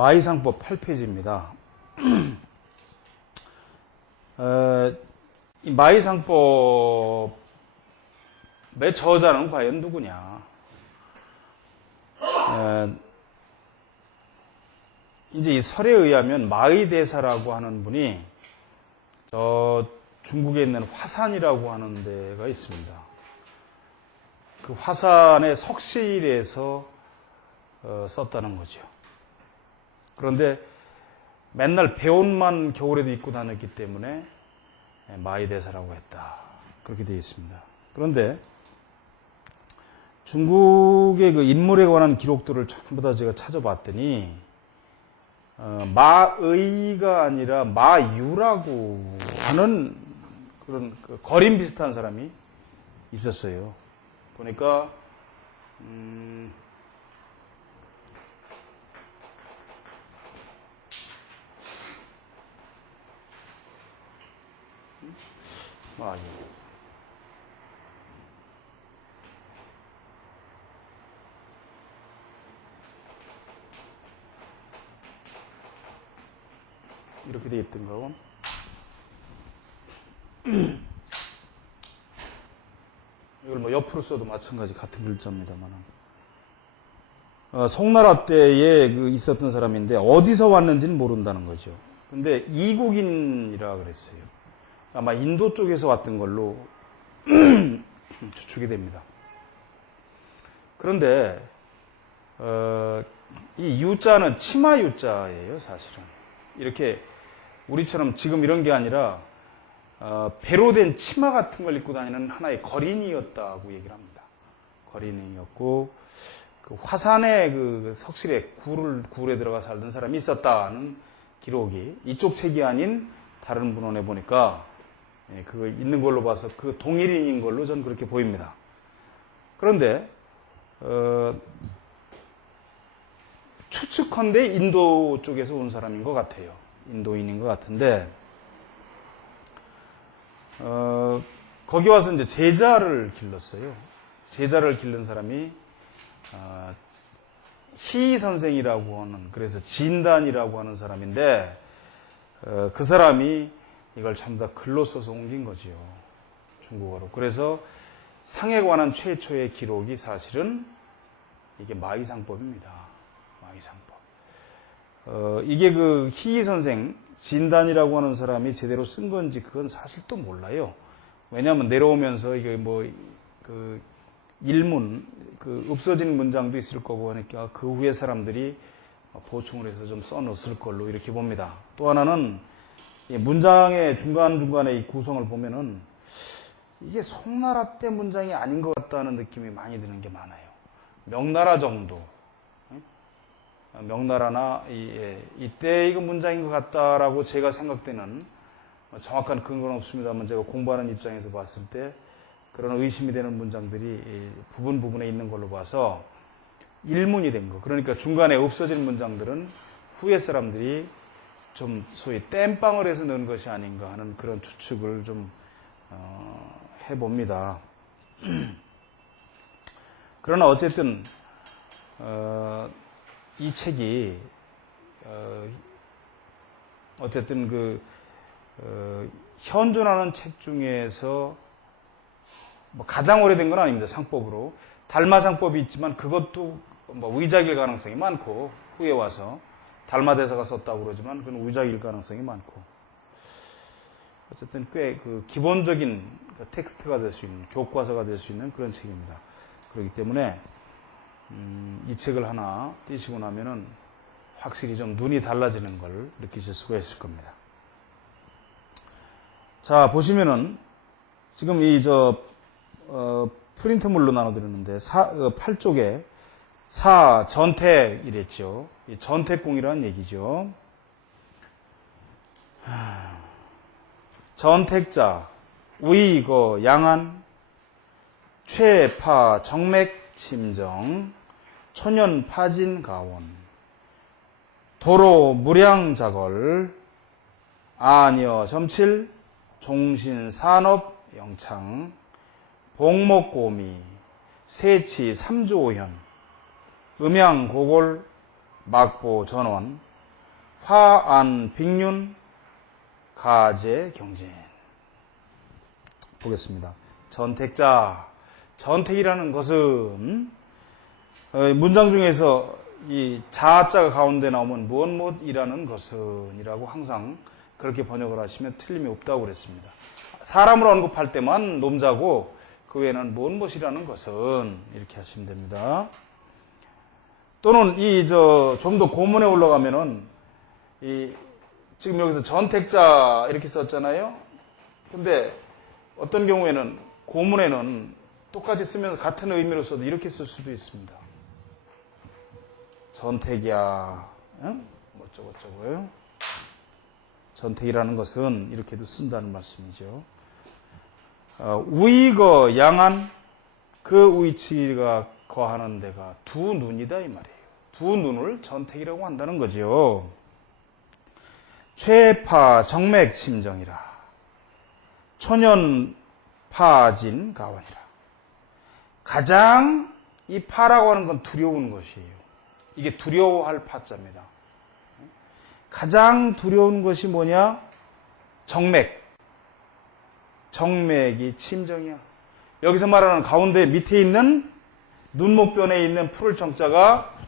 마의상법 8페이지입니다. 이 마의상법의 저자는 과연 누구냐? 이제 이 설에 의하면 마의대사라고 하는 분이 저 중국에 있는 화산이라고 하는 데가 있습니다. 그 화산의 석실에서 썼다는 거죠. 그런데 맨날 배옷만 겨울에도 입고 다녔기 때문에 마의대사라고 했다. 그렇게 되어 있습니다. 그런데 중국의 그 인물에 관한 기록들을 전부 다 제가 찾아봤더니 마의가 아니라 마유라고 하는 그런 거림 비슷한 사람이 있었어요. 보니까 마유. 이렇게 되어 있던가. 이걸 뭐 옆으로 써도 마찬가지 같은 글자입니다만. 송나라 때에 있었던 사람인데 어디서 왔는지는 모른다는 거죠. 근데 이국인이라 그랬어요. 아마 인도 쪽에서 왔던 걸로 추측이 됩니다. 그런데 이 유자는 치마 유자예요, 사실은. 이렇게 우리처럼 지금 이런 게 아니라 배로 된 치마 같은 걸 입고 다니는 하나의 거린이었다고 얘기를 합니다. 거린이었고 그 화산의 그 석실에 굴에 들어가 살던 사람이 있었다는 기록이 이쪽 책이 아닌 다른 문헌에 보니까 그거 있는 걸로 봐서 그 동일인인 걸로 전 그렇게 보입니다. 그런데 추측컨대 인도 쪽에서 온 사람인 것 같아요. 인도인인 것 같은데 거기 와서 이제 제자를 길렀어요. 제자를 기른 사람이 희 선생이라고 하는, 그래서 진단이라고 하는 사람인데 그 사람이 이걸 전부 다 글로 써서 옮긴 거지요. 중국어로. 그래서 상에 관한 최초의 기록이 사실은 이게 마의상법입니다. 마의상법. 이게 그 희 선생, 진단이라고 하는 사람이 제대로 쓴 건지 그건 사실 또 몰라요. 왜냐하면 내려오면서 이게 뭐 그 일문, 그 없어진 문장도 있을 거고 하니까 그 후에 사람들이 보충을 해서 좀 써놓았을 걸로 이렇게 봅니다. 또 하나는 문장의 중간중간에 이 구성을 보면은 이게 송나라 때 문장이 아닌 것 같다는 느낌이 많이 드는 게 많아요. 명나라 정도. 명나라나 이때 이거 문장인 것 같다라고 제가 생각되는, 정확한 근거는 없습니다만 제가 공부하는 입장에서 봤을 때 그런 의심이 되는 문장들이 부분에 있는 걸로 봐서 일문이 된 거. 그러니까 중간에 없어진 문장들은 후에 사람들이 좀 소위 땜빵을 해서 넣은 것이 아닌가 하는 그런 추측을 좀 해봅니다. 그러나 어쨌든 이 책이 어쨌든 현존하는 책 중에서 뭐 가장 오래된 건 아닙니다. 상법으로 달마상법이 있지만 그것도 뭐 위작일 가능성이 많고, 후에 와서 달마대사가 썼다고 그러지만 그건 위작일 가능성이 많고, 어쨌든 꽤 그 기본적인 텍스트가 될 수 있는, 교과서가 될 수 있는 그런 책입니다. 그렇기 때문에 이 책을 하나 띄시고 나면은 확실히 좀 눈이 달라지는 걸 느끼실 수가 있을 겁니다. 자, 보시면은 지금 프린트물로 나눠드렸는데 8쪽에 전택이랬죠. 이 전택공이라는 얘기죠. 전택자, 우이거, 양안, 최파, 정맥, 침정, 초년, 파진, 가원, 도로, 무량자걸, 아녀, 점칠, 종신, 산업, 영창, 복목고미, 세치, 삼조현, 음양, 고골, 막보, 전원, 화안, 빅륜, 가제, 경진. 보겠습니다. 전택자. 전택이라는 것은 문장 중에서 이 자자가 가운데 나오면 무엇무엇이라는 것은 이라고 항상 그렇게 번역을 하시면 틀림이 없다고 그랬습니다. 사람을 언급할 때만 놈자고 그 외에는 무엇무엇이라는 것은 이렇게 하시면 됩니다. 또는 좀 더 고문에 올라가면은 지금 여기서 전택자 이렇게 썼잖아요. 근데 어떤 경우에는 고문에는 똑같이 쓰면 같은 의미로 써도 이렇게 쓸 수도 있습니다. 전택이야. 응? 어쩌고저쩌고요. 전택이라는 것은 이렇게도 쓴다는 말씀이죠. 우이거 양한 그 우이치가 거하는 데가 두 눈이다 이 말이에요. 두 눈을 전택이라고 한다는 거죠. 최파 정맥 침정이라 초년 파진 가원이라. 가장 이 파라고 하는 건 두려운 것이에요. 이게 두려워할 파자입니다. 가장 두려운 것이 뭐냐? 정맥. 정맥이 침정이야. 여기서 말하는 가운데 밑에 있는 눈목변에 있는 풀을 정자가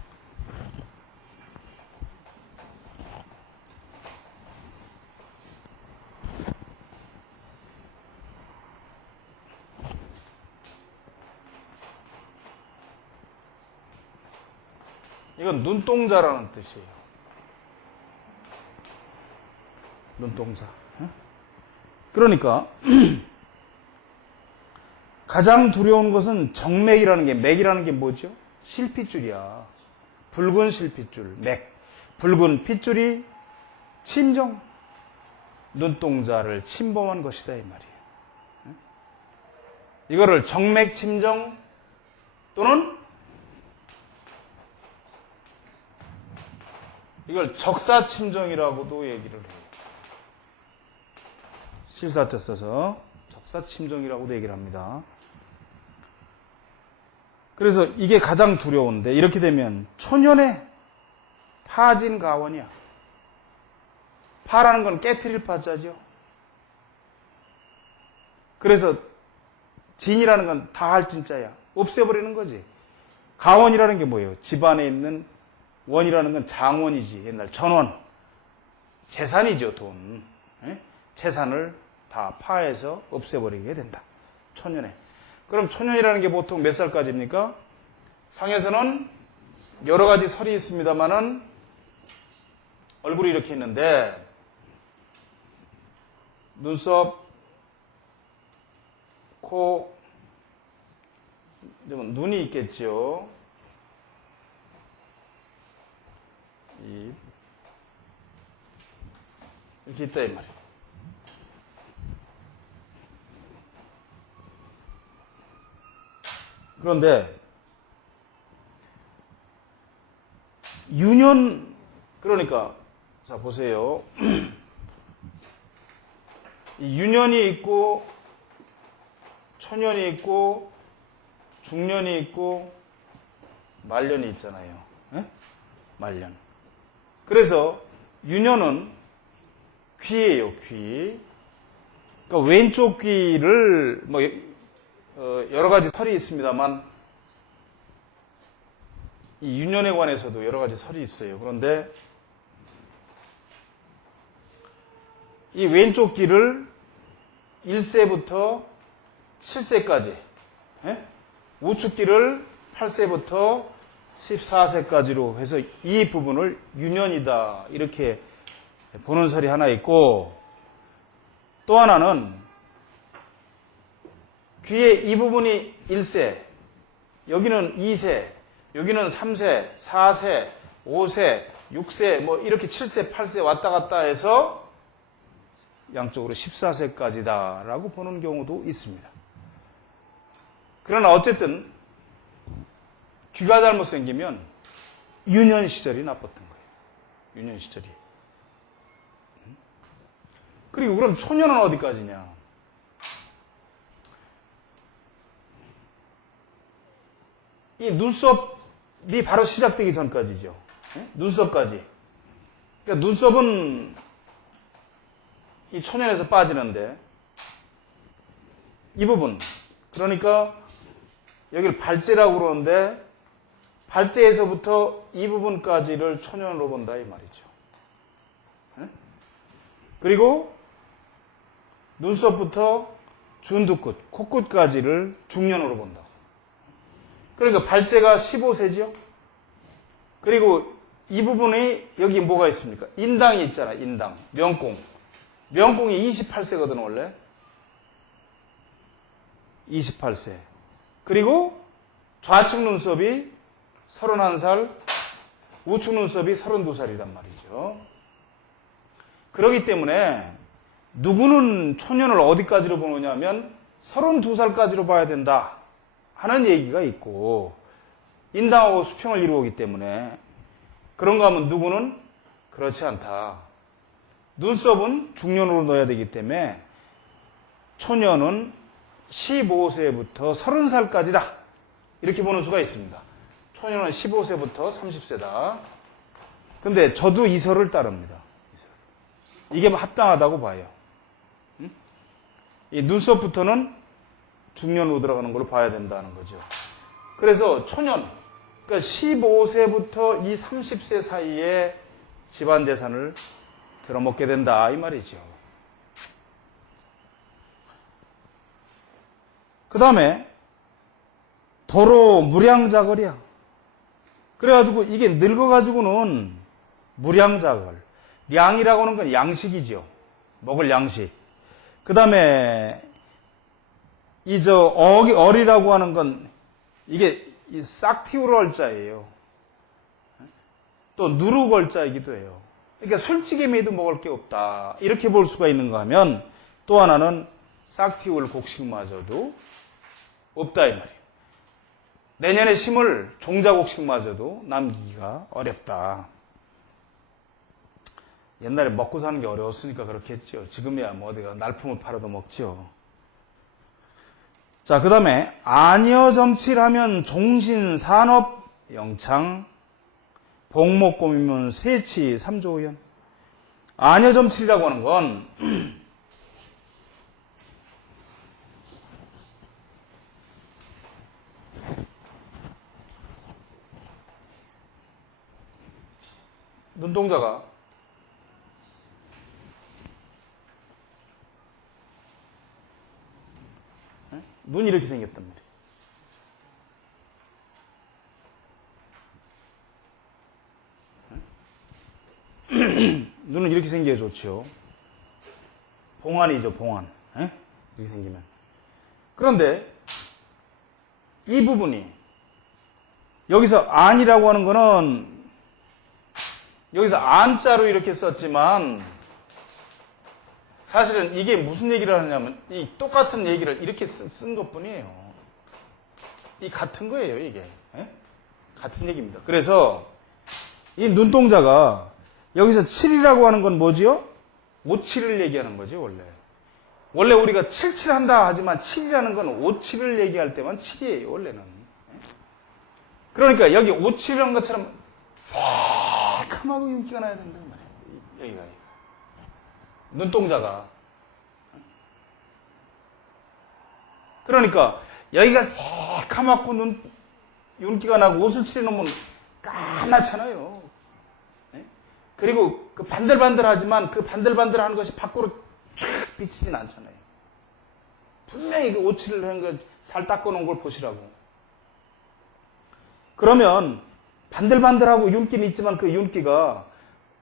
이건 눈동자라는 뜻이에요. 눈동자. 그러니까 가장 두려운 것은 정맥이라는 게, 맥이라는 게 뭐죠? 실핏줄이야. 붉은 실핏줄, 맥. 붉은 핏줄이 침정, 눈동자를 침범한 것이다 이 말이에요. 이거를 정맥 침정 또는 이걸 적사침정이라고도 얘기를 해요. 실사자 써서 적사침정이라고도 얘기를 합니다. 그래서 이게 가장 두려운데 이렇게 되면 초년에 파진 가원이야. 파라는 건 깨트릴 파자죠. 그래서 진이라는 건 다 할 진짜야. 없애버리는 거지. 가원이라는 게 뭐예요? 집안에 있는 원이라는 건 장원이지. 옛날 전원. 재산이죠, 돈. 재산을 다 파해서 없애버리게 된다. 초년에. 그럼 초년이라는 게 보통 몇 살까지입니까? 상에서는 여러 가지 설이 있습니다만은 얼굴이 이렇게 있는데 눈썹, 코, 눈이 있겠죠. 입. 이렇게 있다 이 말이에요. 그런데 유년 그러니까 자 보세요. 유년이 있고 초년이 있고 중년이 있고 말년이 있잖아요. 에? 말년. 그래서 유년은 귀예요, 귀. 그러니까 왼쪽 귀를 뭐 여러 가지 설이 있습니다만 이 유년에 관해서도 여러 가지 설이 있어요. 그런데 이 왼쪽 귀를 1세부터 7세까지, 우측 귀를 8세부터 14세까지로 해서 이 부분을 유년이다 이렇게 보는 설이 하나 있고, 또 하나는 귀의 이 부분이 1세, 여기는 2세, 여기는 3세, 4세, 5세, 6세, 뭐 이렇게 7세, 8세 왔다 갔다 해서 양쪽으로 14세까지다라고 보는 경우도 있습니다. 그러나 어쨌든 귀가 잘못 생기면 유년 시절이 나빴던 거예요. 유년 시절이. 그리고 그럼 초년은 어디까지냐? 이 눈썹이 바로 시작되기 전까지죠. 눈썹까지. 그러니까 눈썹은 이 초년에서 빠지는데 이 부분, 그러니까 여기를 발제라고 그러는데 발제에서부터 이 부분까지를 초년으로 본다 이 말이죠. 그리고 눈썹부터 준두끝, 코끝까지를 중년으로 본다. 그러니까 발제가 15세죠. 그리고 이 부분이 여기 뭐가 있습니까? 인당이 있잖아. 인당, 명공. 명공이 28세거든 원래. 28세. 그리고 좌측 눈썹이 31살, 우측 눈썹이 32살이란 말이죠. 그렇기 때문에 누구는 초년을 어디까지로 보느냐면 32살까지로 봐야 된다 하는 얘기가 있고, 인당하고 수평을 이루기 때문에 그런가 하면 누구는 그렇지 않다. 눈썹은 중년으로 넣어야 되기 때문에 초년은 15세부터 30살까지다. 이렇게 보는 수가 있습니다. 초년은 15세부터 30세다. 근데 저도 이설을 따릅니다. 이게 합당하다고 봐요. 이 눈썹부터는 중년으로 들어가는 걸로 봐야 된다는 거죠. 그래서 초년, 그러니까 15세부터 이 30세 사이에 집안 재산을 들어먹게 된다 이 말이죠. 그 다음에 도로 무량자걸이야. 그래가지고 이게 늙어가지고는 무량자걸. 량이라고 하는 건 양식이죠. 먹을 양식. 그 다음에 어리라고 하는 건 이게 싹티우르 얼자예요. 또 누르 얼자이기도 해요. 그러니까 솔직히매도 먹을 게 없다. 이렇게 볼 수가 있는가 하면 또 하나는 싹티우르 곡식마저도 없다 이 말이에요. 내년에 심을 종자곡식마저도 남기기가 어렵다. 옛날에 먹고 사는 게 어려웠으니까 그렇게 했죠. 지금이야 뭐 어디가 날품을 팔아도 먹죠. 자, 그 다음에 안여점칠하면 종신산업 영창 복목곰이면 세치 삼조연. 안여점칠이라고 하는 건 눈동자가 눈이 이렇게 생겼단 말이에요. 눈은 이렇게 생겨야 좋죠. 봉안이죠, 봉안. 이렇게 생기면. 그런데 이 부분이 여기서 안이라고 하는 거는 여기서 안자로 이렇게 썼지만 사실은 이게 무슨 얘기를 하느냐면 이 똑같은 얘기를 이렇게 쓴 것뿐이에요. 이 같은 거예요, 이게. 같은 얘기입니다. 그래서 이 눈동자가 여기서 7이라고 하는 건 뭐지요? 57을 얘기하는 거지, 원래. 원래 우리가 77한다 하지만 7이라는 건 57을 얘기할 때만 7이에요, 원래는. 그러니까 여기 57이라는 것처럼 새카마고 윤기가 나야 된단 말이에요. 여기가. 눈동자가. 그러니까 여기가 새카맣고 윤기가 나고 옷을 칠해놓으면 까맣잖아요. 그리고 그 반들반들하지만 그 반들반들하는 것이 밖으로 쫙 비치진 않잖아요. 분명히 그 오칠을 한 거 살 닦아놓은 걸 보시라고. 그러면 반들반들하고 윤기는 있지만 그 윤기가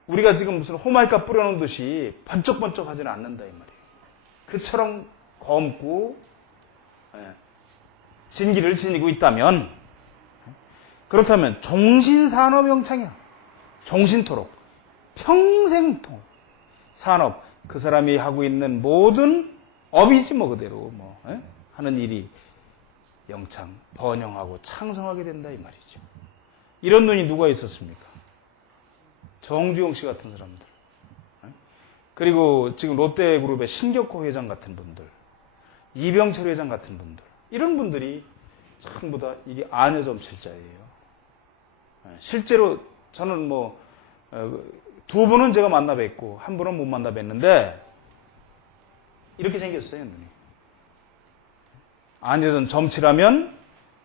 우리가 지금 무슨 호마이카 뿌려놓은 듯이 번쩍번쩍 하지는 않는다 이 말이에요. 그처럼 검고 진기를 지니고 있다면 그렇다면 종신산업영창이야. 종신토록 평생토록 산업 그 사람이 하고 있는 모든 업이지 뭐 그대로 뭐 하는 일이 영창 번영하고 창성하게 된다 이 말이죠. 이런 눈이 누가 있었습니까? 정주영 씨 같은 사람들. 그리고 지금 롯데그룹의 신격호 회장 같은 분들, 이병철 회장 같은 분들, 이런 분들이 전부 다 이게 안여점칠자예요. 실제로 저는 뭐 두 분은 제가 만나 뵙고 한 분은 못 만나 뵀는데 이렇게 생겼어요, 눈이. 안여전 점치라면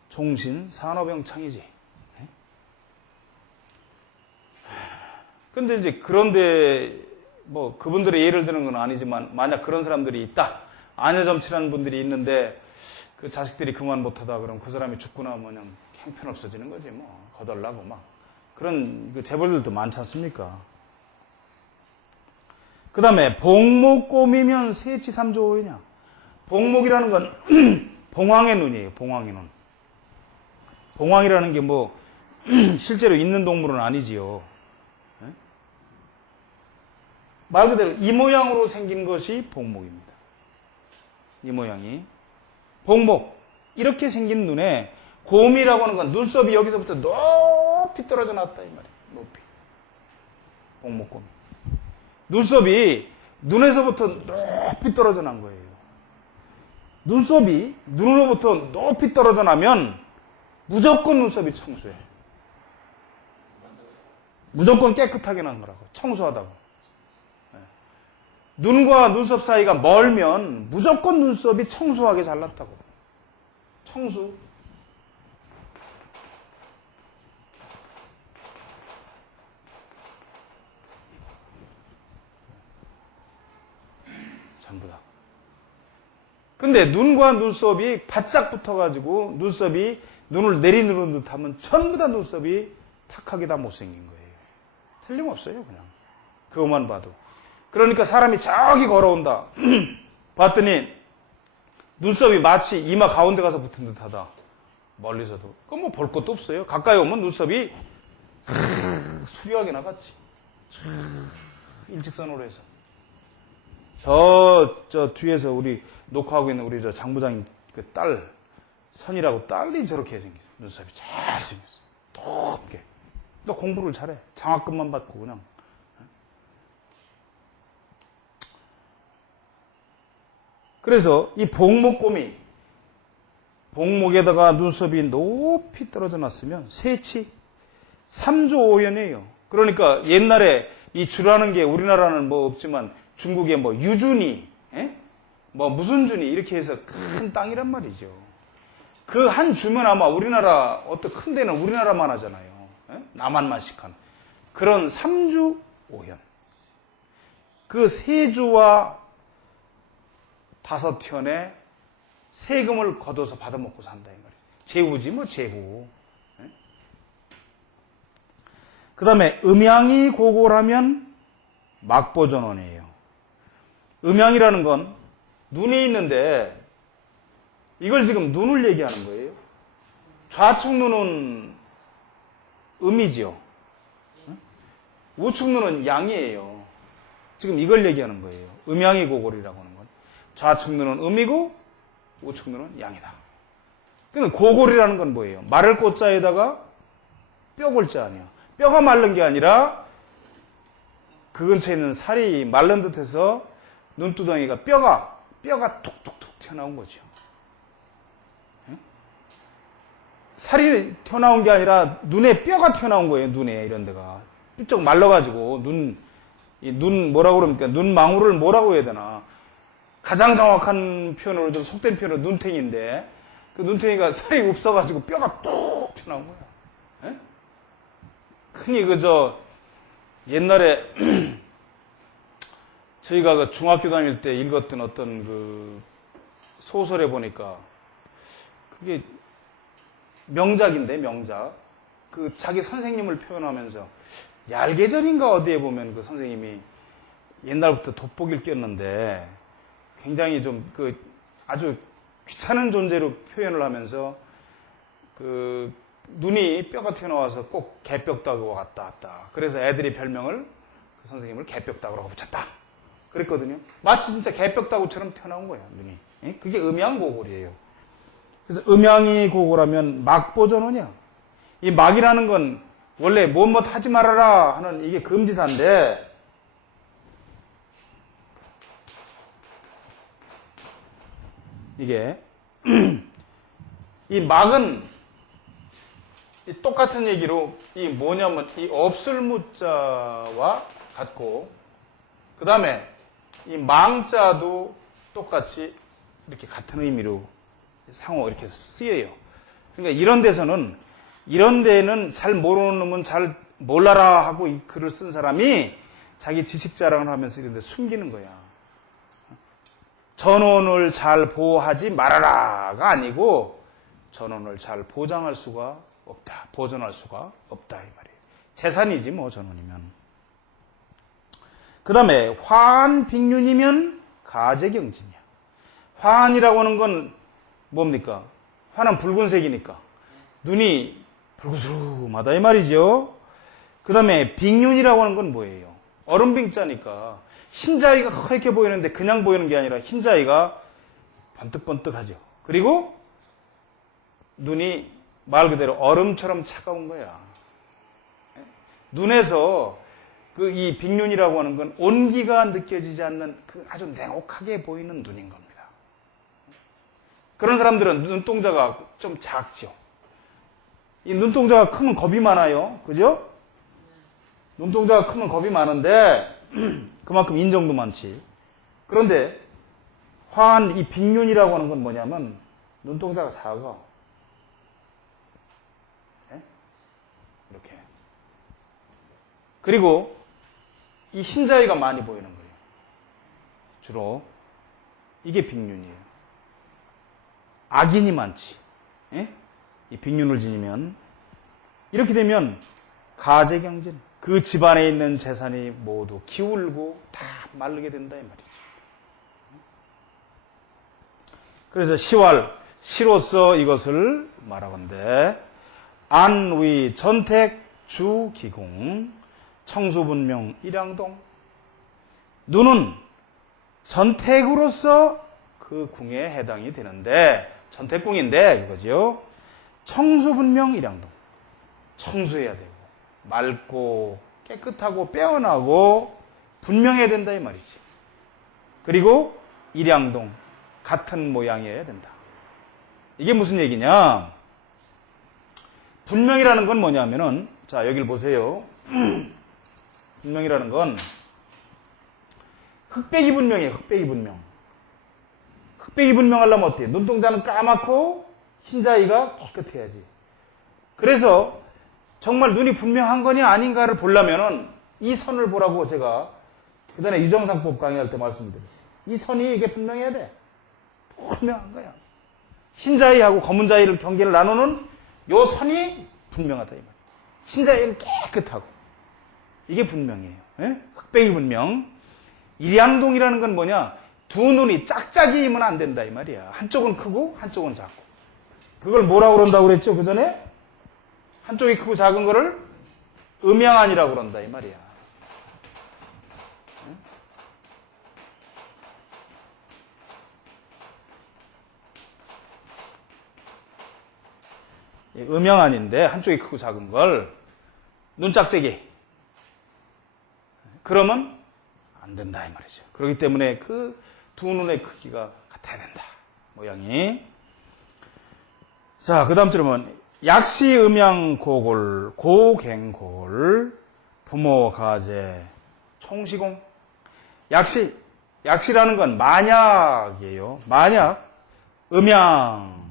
종신 산업영창이지. 근데 이제 그런데 뭐 그분들의 예를 드는 건 아니지만 만약 그런 사람들이 있다. 안여점치라는 분들이 있는데 그 자식들이 그만 못하다 그러면 그 사람이 죽고 나면 그냥 형편없어지는 거지 뭐. 거덜나고 막. 그런 그 재벌들도 많지 않습니까? 그 다음에 복목곰이면 세치삼조오이냐. 복목이라는 건 봉황의 눈이에요. 봉황의 눈. 봉황이라는 게 뭐 실제로 있는 동물은 아니지요. 네? 말 그대로 이 모양으로 생긴 것이 복목입니다. 이 모양이. 복목. 이렇게 생긴 눈에 곰이라고 하는 건 눈썹이 여기서부터 높이 떨어져 놨다 이 말이에요. 높이. 복목곰이. 눈썹이 눈에서부터 높이 떨어져 난 거예요. 눈썹이 눈으로부터 높이 떨어져 나면 무조건 눈썹이 청소해. 무조건 깨끗하게 난 거라고. 청소하다고. 눈과 눈썹 사이가 멀면 무조건 눈썹이 청소하게 잘났다고. 청수. 전부 다. 근데 눈과 눈썹이 바짝 붙어가지고 눈썹이 눈을 내리누른 듯 하면 전부 다 눈썹이 탁하게 다 못생긴 거예요. 틀림없어요, 그냥. 그것만 봐도. 그러니까 사람이 저기 걸어온다. 봤더니 눈썹이 마치 이마 가운데 가서 붙은 듯 하다. 멀리서도. 그건 뭐 볼 것도 없어요. 가까이 오면 눈썹이 수려하게 나갔지. 일직선으로 해서. 저 뒤에서 우리 녹화하고 있는 우리 저 장부장님 그 딸, 선이라고 딸이 저렇게 생겼어. 눈썹이 잘 생겼어. 높게. 너 공부를 잘해. 장학금만 받고 그냥. 그래서 이 복목곰이 복목에다가 눈썹이 높이 떨어져 놨으면 세치 3조 5연이에요. 그러니까 옛날에 이 주라는 게 우리나라는 뭐 없지만 중국에 뭐 유준이, 뭐 무슨 준이 이렇게 해서 큰 땅이란 말이죠. 그 한 주면 아마 우리나라 어떤 큰 데는 우리나라만 하잖아요. 남한만식한 그런 3주 5현. 그 3주와 5현의 세금을 걷어서 받아먹고 산다 이 말이죠. 제후지 뭐 제후. 그 다음에 음양이 고골하면 막보전원이에요. 음양이라는 건 눈이 있는데 이걸 지금 눈을 얘기하는 거예요. 좌측 눈은 음이지요. 우측 눈은 양이에요. 지금 이걸 얘기하는 거예요. 음양이 고골이라고 하는 건. 좌측 눈은 음이고 우측 눈은 양이다. 그러니까 고골이라는 건 뭐예요? 마를 꼬자에다가 뼈 골자 아니야. 뼈가 마른 게 아니라 그 근처에 있는 살이 마른 듯해서 눈두덩이가 뼈가 톡톡톡 튀어나온 거죠. 살이 튀어나온 게 아니라 눈에 뼈가 튀어나온 거예요. 눈에 이런 데가 삐쩍 말라가지고 눈 뭐라고 그럽니까? 눈망울을 뭐라고 해야 되나? 가장 정확한 표현으로 좀 속된 표현으로 눈탱이인데 그 눈탱이가 살이 없어가지고 뼈가 뚝 튀어나온 거야. 흔히 그저 옛날에 저희가 그 중학교 다닐 때 읽었던 어떤 그 소설에 보니까 그게 명작인데 명작. 그 자기 선생님을 표현하면서 얄계절인가 어디에 보면 그 선생님이 옛날부터 돋보기를 꼈는데 굉장히 좀 그 아주 귀찮은 존재로 표현을 하면서 그 눈이 뼈가 튀어나와서 꼭 개뼈다고 왔다. 그래서 애들이 별명을 그 선생님을 개뼈다구라고 붙였다. 그랬거든요. 마치 진짜 개뼈다구처럼 튀어나온 거예요, 눈이. 그게 음양고골이에요. 그래서 음양이 고골하면 막보전원이야. 이 막이라는 건 원래 뭐뭐 하지 말아라 하는 이게 금지사인데 이게 이 막은 이 똑같은 얘기로 이 뭐냐면 이 없을 무자와 같고, 그 다음에 이 망자도 똑같이 이렇게 같은 의미로 상호 이렇게 쓰여요. 그러니까 이런 데서는, 이런 데는 잘 모르는 놈은 잘 몰라라 하고 이 글을 쓴 사람이 자기 지식 자랑을 하면서 이런 데 숨기는 거야. 전원을 잘 보호하지 말아라가 아니고 전원을 잘 보장할 수가 없다. 보존할 수가 없다. 이 말이에요. 재산이지 뭐 전원이면. 그 다음에 화한 빅륜이면 가재경진이야. 화한이라고 하는 건 뭡니까? 화는 붉은색이니까 눈이 붉으스름하다 이 말이죠. 그 다음에 빅륜이라고 하는 건 뭐예요? 얼음빙자니까 흰자위가 허옇게 보이는데 그냥 보이는 게 아니라 흰자위가 번뜩번뜩하죠. 그리고 눈이 말 그대로 얼음처럼 차가운 거야. 눈에서 그 이 빅륜이라고 하는 건 온기가 느껴지지 않는 그 아주 냉혹하게 보이는 눈인 겁니다. 그런 사람들은 눈동자가 좀 작죠. 이 눈동자가 크면 겁이 많아요. 그죠? 눈동자가 크면 겁이 많은데 그만큼 인정도 많지. 그런데 화한 이 빅륜이라고 하는 건 뭐냐면 눈동자가 작아. 네? 이렇게. 그리고 이 흰자위가 많이 보이는 거예요. 주로 이게 빅륜이에요. 악인이 많지. 예? 이 빅륜을 지니면 이렇게 되면 가재경진, 그 집안에 있는 재산이 모두 기울고 다 마르게 된다 이 말이죠. 그래서 시왈, 시로서 이것을 말하건대 안위 전택 주기공 청수분명 일양동. 눈은 전택으로서 그 궁에 해당이 되는데 전택궁인데 그거죠. 청수분명 일양동. 청수해야 되고 맑고 깨끗하고 빼어나고 분명해야 된다 이 말이지. 그리고 일양동 같은 모양이어야 된다. 이게 무슨 얘기냐? 분명이라는 건 뭐냐면은 자 여기를 보세요. 분명이라는 건 흑백이 분명이에요. 흑백이 분명. 흑백이 분명하려면 어때요? 눈동자는 까맣고 흰자위가 깨끗해야지. 그래서 정말 눈이 분명한 거냐 아닌가를 보려면은 이 선을 보라고 제가 그전에 유정상법 강의할 때 말씀드렸어요. 이 선이 이게 분명해야 돼. 분명한 거야. 흰자위하고 검은자위를 경계를 나누는 요 선이 분명하다 이 말이에요. 흰자위는 깨끗하고 이게 분명해요. 예? 흑백이 분명. 일양동이라는 건 뭐냐? 두 눈이 짝짝이면 안 된다 이 말이야. 한쪽은 크고 한쪽은 작고. 그걸 뭐라고 그런다고 그랬죠? 그 전에? 한쪽이 크고 작은 거를 음양안이라고 그런다 이 말이야. 음양안인데 한쪽이 크고 작은 걸 눈짝재기. 그러면 안 된다 이 말이죠. 그렇기 때문에 그 두 눈의 크기가 같아야 된다. 모양이. 자, 그 다음 들으면 약시 음양 고골 고갱골 부모 가제 총시공. 약시라는 건 만약이에요. 만약 음양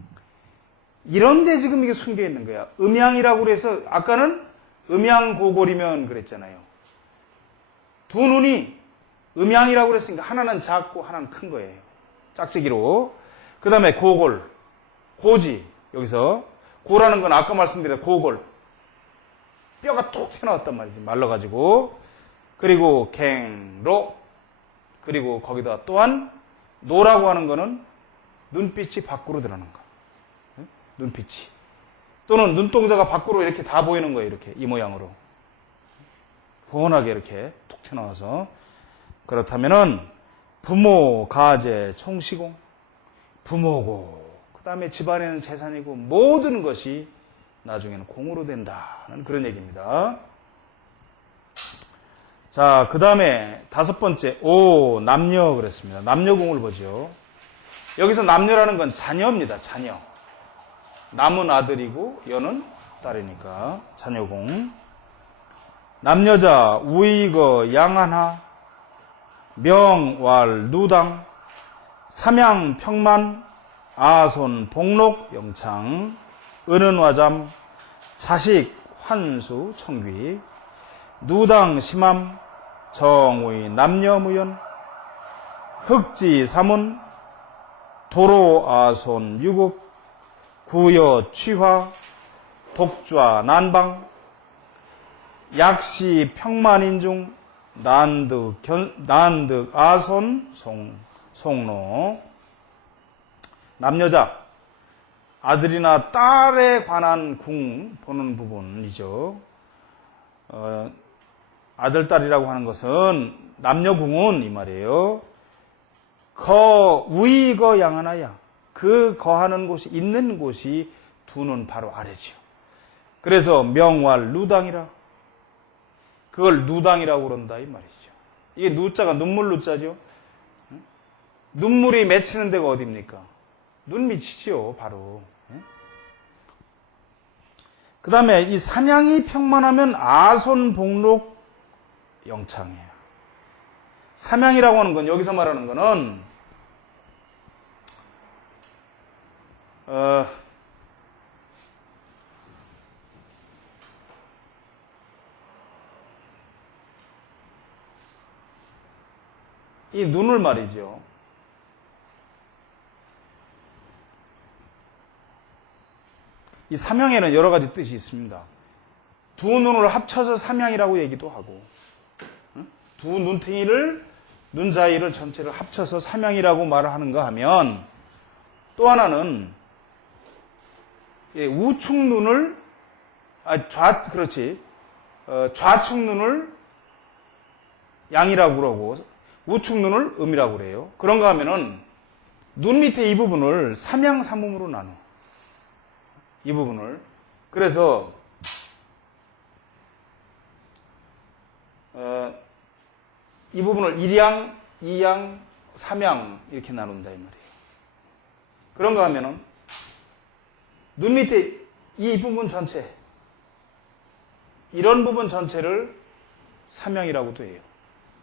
이런데 지금 이게 숨겨 있는 거야. 음양이라고 그래서 아까는 음양고골이면 그랬잖아요. 두 눈이 음양이라고 그랬으니까 하나는 작고 하나는 큰 거예요. 짝짝이로. 그 다음에 고골, 고지. 여기서 고라는 건 아까 말씀드린 고골. 뼈가 톡 튀어나왔단 말이지. 말라가지고. 그리고 갱로. 그리고 거기다 또한 노라고 하는 거는 눈빛이 밖으로 드러나는 거. 눈빛이. 또는 눈동자가 밖으로 이렇게 다 보이는 거예요. 이렇게 이 모양으로. 훤하게 이렇게 툭 튀어나와서. 그렇다면은 부모, 가제, 총시공. 부모고 그 다음에 집안에는 재산이고 모든 것이 나중에는 공으로 된다는 그런 얘기입니다. 자, 그 다음에 다섯 번째 남녀 그랬습니다. 남녀공을 보죠. 여기서 남녀라는 건 자녀입니다. 자녀. 남은 아들이고 여는 딸이니까 자녀공. 남여자 우이거 양하나 명왈 누당 삼양 평만 아손 복록 영창 은은화잠 자식 환수 청귀 누당 심함 정의 남녀무연 흑지 사문 도로 아손 유국 구여 취화 독좌 난방 약시 평만인중 난득 아손 송로 남여자 아들이나 딸에 관한 궁 보는 부분이죠. 아들 딸이라고 하는 것은 남녀궁은 이 말이에요. 거 우이거 양하나야 그 거하는 곳이 있는 곳이 두는 바로 아래지요. 그래서 명왈 누당이라 그걸 누당이라고 그런다 이 말이죠. 이게 누자가 눈물 누자죠. 눈물이 맺히는 데가 어디입니까? 눈밑이지요, 바로. 그 다음에 이 삼양이 평만하면 아손복록 영창이에요. 삼양이라고 하는 건 여기서 말하는 거는 이 눈을 말이죠. 이 삼양에는 여러 가지 뜻이 있습니다. 두 눈을 합쳐서 삼양이라고 얘기도 하고, 두 눈탱이를, 눈 사이를 전체를 합쳐서 삼양이라고 말을 하는가 하면, 또 하나는, 우측 눈을, 좌측 눈을 양이라고 그러고, 우측 눈을 음이라고 그래요. 그런가 하면은, 눈 밑에 이 부분을 삼양 삼음으로 나눠. 이 부분을. 그래서 이 부분을 1양, 2양, 3양 이렇게 나눈다 이 말이에요. 그런가 하면은 눈 밑에 이 부분 전체 이런 부분 전체를 3양이라고도 해요.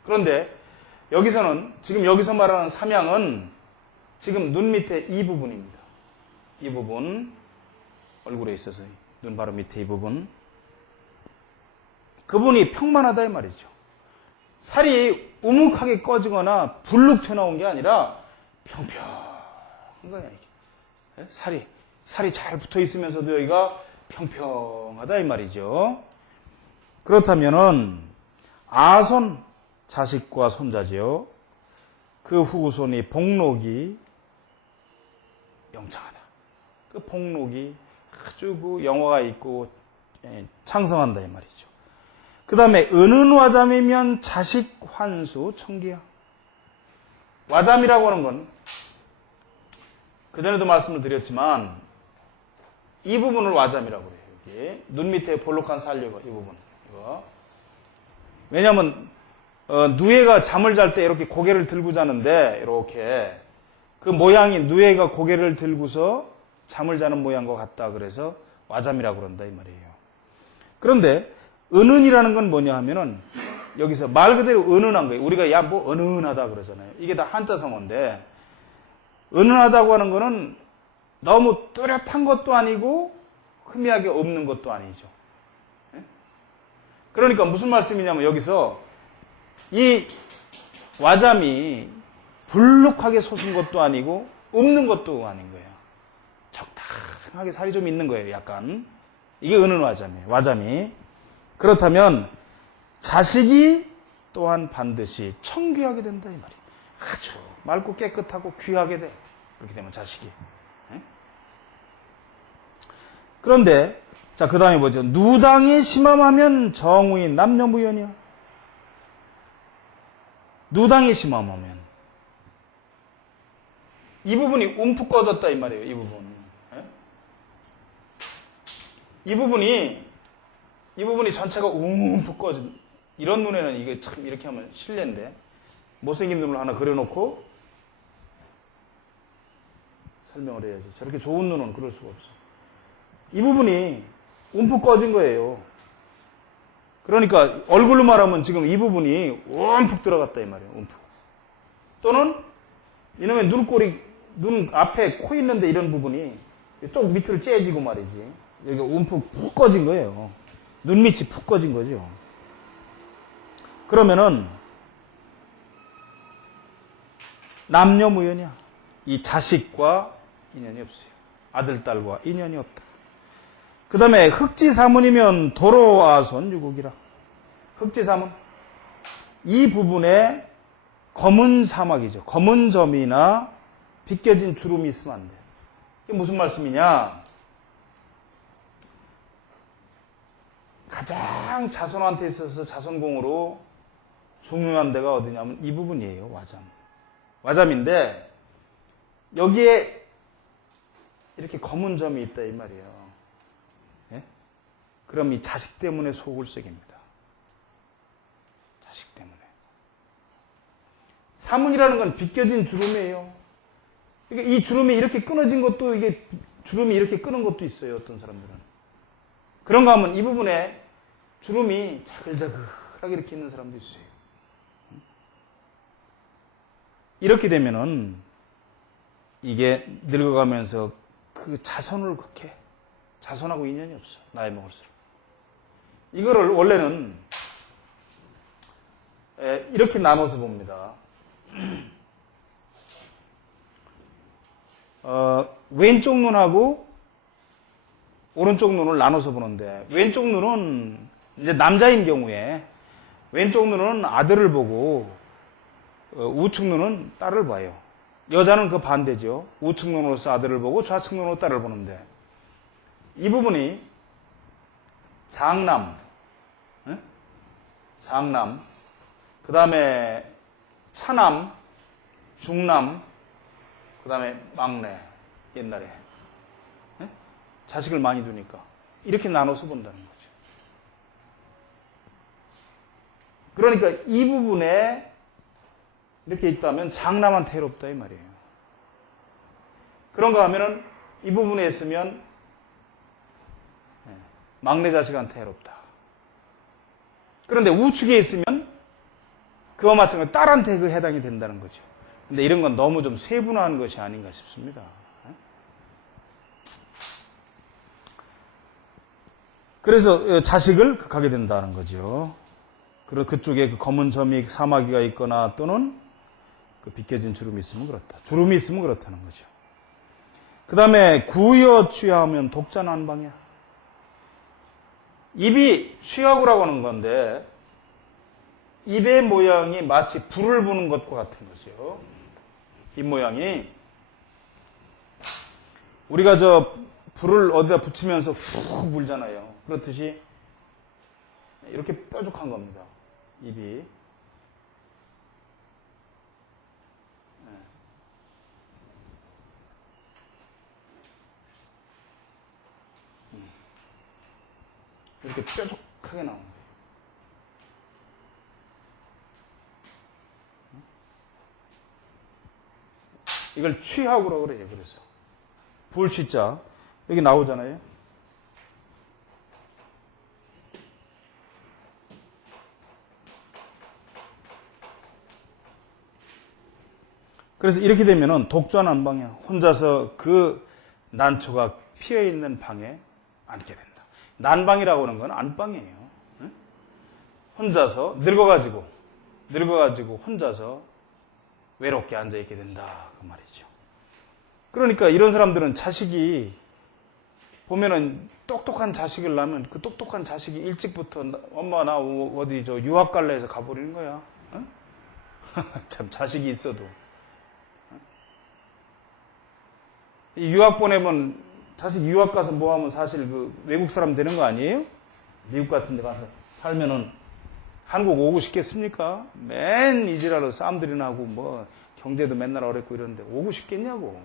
그런데 여기서는 지금 여기서 말하는 3양은 지금 눈 밑에 이 부분입니다. 이 부분 얼굴에 있어서 눈 바로 밑에 이 부분 그분이 평만하다 이 말이죠. 살이 우묵하게 꺼지거나 불룩 튀어나온 게 아니라 평평한 거야 이게. 살이 잘 붙어 있으면서도 여기가 평평하다 이 말이죠. 그렇다면은 아손 자식과 손자지요. 그 후손이 복록이 영창하다. 그 복록이 아주 그 영화가 있고 창성한다 이 말이죠. 그 다음에 은은화잠이면 자식 환수 청기야. 와잠이라고 하는 건 그전에도 말씀을 드렸지만 이 부분을 와잠이라고 그래요. 여기 눈 밑에 볼록한 살려가 이 부분. 이거. 왜냐하면 누에가 잠을 잘 때 이렇게 고개를 들고 자는데 이렇게 그 모양이 누에가 고개를 들고서 잠을 자는 모양과 같다. 그래서 와잠이라고 그런다 이 말이에요. 그런데 은은이라는 건 뭐냐 하면은 여기서 말 그대로 은은한 거예요. 우리가 야 뭐 은은하다 그러잖아요. 이게 다 한자성어인데 은은하다고 하는 거는 너무 뚜렷한 것도 아니고 희미하게 없는 것도 아니죠. 그러니까 무슨 말씀이냐면 여기서 이 와잠이 불룩하게 솟은 것도 아니고 없는 것도 아닌 거예요. 적당하게 살이 좀 있는 거예요. 약간. 이게 은은화잠이에요. 와잠이. 그렇다면 자식이 또한 반드시 청귀하게 된다 이 말이에요. 아주 맑고 깨끗하고 귀하게 돼. 그렇게 되면 자식이. 그런데 자, 그 다음에 뭐죠? 누당이 심함하면 정우인 남녀무연이야. 누당이 심함하면 이 부분이 움푹 꺼졌다 이 말이에요. 이 부분. 이 부분이 전체가 움푹 꺼진 이런 눈에는 이게 참 이렇게 하면 실례인데 못생긴 눈을 하나 그려놓고 설명을 해야지. 저렇게 좋은 눈은 그럴 수가 없어. 이 부분이 움푹 꺼진 거예요. 그러니까 얼굴로 말하면 지금 이 부분이 움푹 들어갔다 이 말이에요. 움푹. 또는 이놈의 눈 앞에 코 있는데 이런 부분이 쪽 밑으로 째지고 말이지. 여기가 움푹 푹 꺼진 거예요. 눈 밑이 푹 꺼진 거죠. 그러면은 남녀무연이야. 이 자식과 인연이 없어요. 아들, 딸과 인연이 없다. 그 다음에 흑지사문이면 도로아손 유국이라. 흑지사문. 이 부분에 검은 사막이죠. 검은 점이나 비껴진 주름이 있으면 안 돼요. 이게 무슨 말씀이냐? 가장 자손한테 있어서 자손공으로 중요한 데가 어디냐면 이 부분이에요. 와잠. 와잠인데 여기에 이렇게 검은 점이 있다 이 말이에요. 예? 그럼 이 자식 때문에 속을 썩입니다. 자식 때문에. 사문이라는 건 비껴진 주름이에요. 이 주름이 이렇게 끊어진 것도 이게 주름이 이렇게 끊은 것도 있어요. 어떤 사람들은. 그런가 하면 이 부분에 주름이 자글자글하게 이렇게 있는 사람도 있어요. 이렇게 되면은 이게 늙어가면서 그 자손을 그렇게 자손하고 인연이 없어. 나이 먹을수록. 이거를 원래는 이렇게 나눠서 봅니다. 왼쪽 눈하고 오른쪽 눈을 나눠서 보는데 왼쪽 눈은 이제 남자인 경우에 왼쪽 눈은 아들을 보고 우측 눈은 딸을 봐요. 여자는 그 반대죠. 우측 눈으로서 아들을 보고 좌측 눈으로 딸을 보는데 이 부분이 장남, 장남, 그 다음에 차남, 중남, 그 다음에 막내, 옛날에. 자식을 많이 두니까. 이렇게 나눠서 본다는 거죠. 그러니까 이 부분에 이렇게 있다면 장남한테 해롭다 이 말이에요. 그런가 하면은 이 부분에 있으면 막내 자식한테 해롭다. 그런데 우측에 있으면 그와 마찬가지로 딸한테 그 해당이 된다는 거죠. 근데 이런 건 너무 좀 세분화한 것이 아닌가 싶습니다. 그래서 자식을 극하게 된다는 거죠. 그리고 그쪽에 그 검은 점이 사마귀가 있거나 또는 그 비껴진 주름이 있으면 그렇다. 주름이 있으면 그렇다는 거죠. 그 다음에 구여 취하면 독자 난방이야. 입이 취하구라고 하는 건데 입의 모양이 마치 불을 부는 것과 같은 거죠. 입 모양이 우리가 저 불을 어디다 붙이면서 훅 불잖아요. 그렇듯이 이렇게 뾰족한 겁니다. 입이. 이렇게 뾰족하게 나오는 거예요. 이걸 취하구라고 그래요. 그래서 불취자 여기 나오잖아요. 그래서 이렇게 되면은 독좌난방이야. 혼자서 그 난초가 피어 있는 방에 앉게 된다. 난방이라고 하는 건 안방이에요. 혼자서 늙어가지고 혼자서 외롭게 앉아있게 된다. 그 말이죠. 그러니까 이런 사람들은 자식이 보면은 똑똑한 자식을 낳으면 그 똑똑한 자식이 일찍부터 엄마 나 어디 저 유학 갈래 해서 가버리는 거야. 참 자식이 있어도. 유학 보내면 자식 유학 가서 뭐 하면 사실 그 외국 사람 되는 거 아니에요? 미국 같은 데 가서 살면은 한국 오고 싶겠습니까? 맨 이지라로 싸움들이나 하고 뭐 경제도 맨날 어렵고 이러는데 오고 싶겠냐고.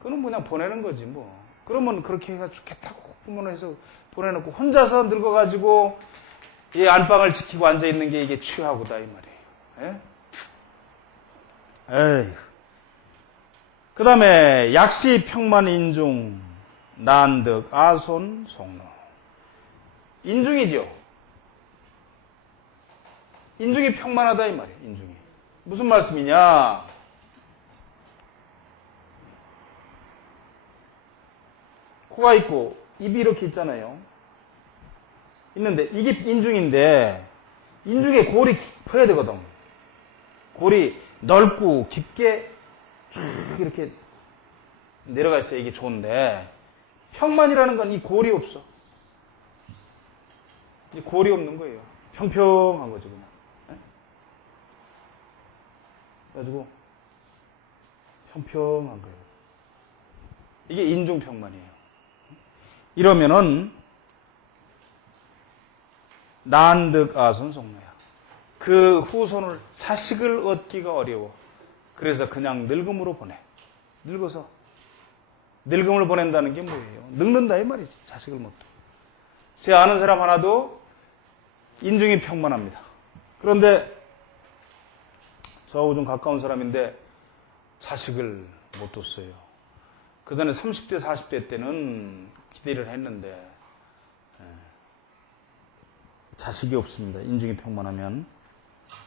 그럼 그냥 보내는 거지 뭐. 그러면 그렇게 해가 좋겠다고 부모해서 보내놓고 혼자서 늙어가지고 이 안방을 지키고 앉아있는 게 이게 취하고다 이 말이에요. 에이. 그 다음에 약시 평만 인중 난득 아손 송로. 인중이죠. 인중이 평만하다 이 말이에요. 인중이. 무슨 말씀이냐? 코가 있고 입이 이렇게 있잖아요. 있는데 이게 인중인데 인중에 골이 깊어야 되거든. 골이 넓고 깊게 쭉 이렇게 내려가 있어야 이게 좋은데 평만이라는 건 이 골이 없어. 이 골이 없는 거예요. 평평한 거죠 그냥. 그래가지고 평평한 거예요. 이게 인중평만이에요. 이러면은 난득아손 속노야. 그 후손을 자식을 얻기가 어려워. 그래서 그냥 늙음으로 보내. 늙어서. 늙음을 보낸다는 게 뭐예요? 늙는다 이 말이지. 자식을 못 둬. 제 아는 사람 하나도 인중이 평만합니다. 그런데 저하고 좀 가까운 사람인데 자식을 못 뒀어요. 그 전에 30대, 40대 때는 기대를 했는데 자식이 없습니다. 인중이 평만하면.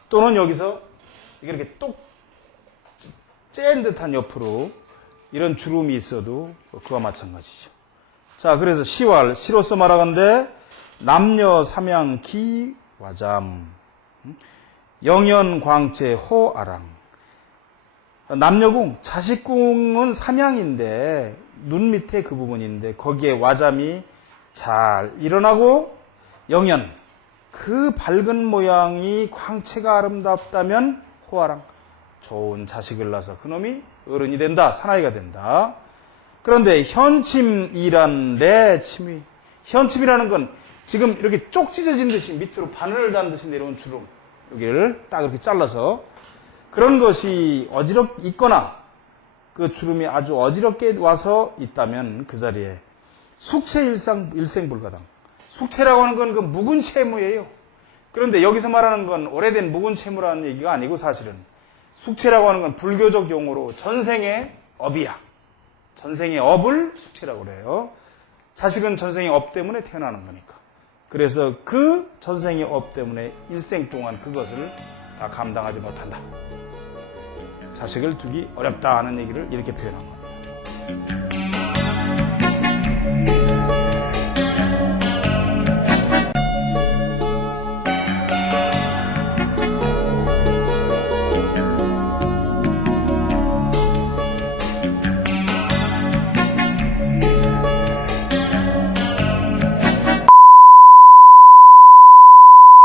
또는 여기서 이렇게 똑 짠 듯한 옆으로 이런 주름이 있어도 그와 마찬가지죠. 자, 그래서 시왈, 시로서 말하건대 남녀 삼양 기 와잠 영연 광채 호아랑. 남녀궁, 자식궁은 삼양인데 눈 밑에 그 부분인데 거기에 와잠이 잘 일어나고 영연, 그 밝은 모양이 광채가 아름답다면 호아랑, 좋은 자식을 낳아서 그놈이 어른이 된다, 사나이가 된다. 그런데 현침이란 내 침이, 현침이라는 건 지금 이렇게 쪽 찢어진 듯이 밑으로 바늘을 단 듯이 내려온 주름, 여기를 딱 이렇게 잘라서 그런 것이 어지럽 있거나 그 주름이 아주 어지럽게 와서 있다면 그 자리에 숙채 일생불가당. 숙채라고 하는 건 그 묵은 채무예요. 그런데 여기서 말하는 건 오래된 묵은 채무라는 얘기가 아니고 사실은 숙채라고 하는 건 불교적 용어로 전생의 업이야. 전생의 업을 숙채라고 그래요. 자식은 전생의 업 때문에 태어나는 거니까. 그래서 그 전생의 업 때문에 일생 동안 그것을 다 감당하지 못한다. 자식을 두기 어렵다 하는 얘기를 이렇게 표현한 겁니다.